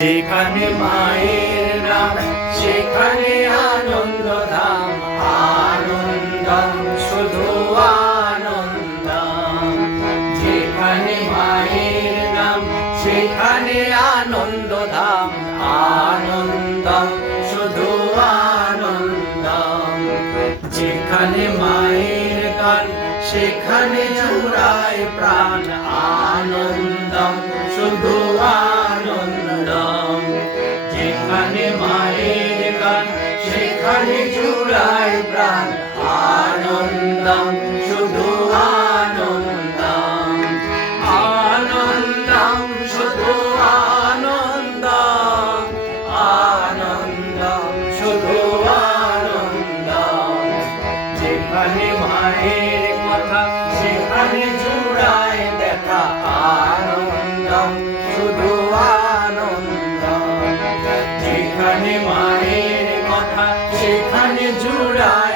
যেখানে মায়ের নাম সেখানে আনন্দ ধাম, আনন্দম শুধু আনন্দম। যেখানে মায়ের নাম সেখানে আনন্দ ধাম, আনন্দম শুধু আনন্দম। যেখানে মায়ের গান সেখানে জুড়ায় প্রাণ, আনন্দম শুধু আনন্দম। যেখানে মায়ের গান সেখানে জুড়ায় প্রাণ, আনন্দম শুধু আনন্দম। আনন্দম শুধু আনন্দম, আনন্দম শুধু আনন্দম। যেখানে মায়ের কথা সেখানে জুড়ায় দেখা, আনন্দম শুধু আনন্দম। যেখানে মায়ের কথা সেখানে জুড়ায়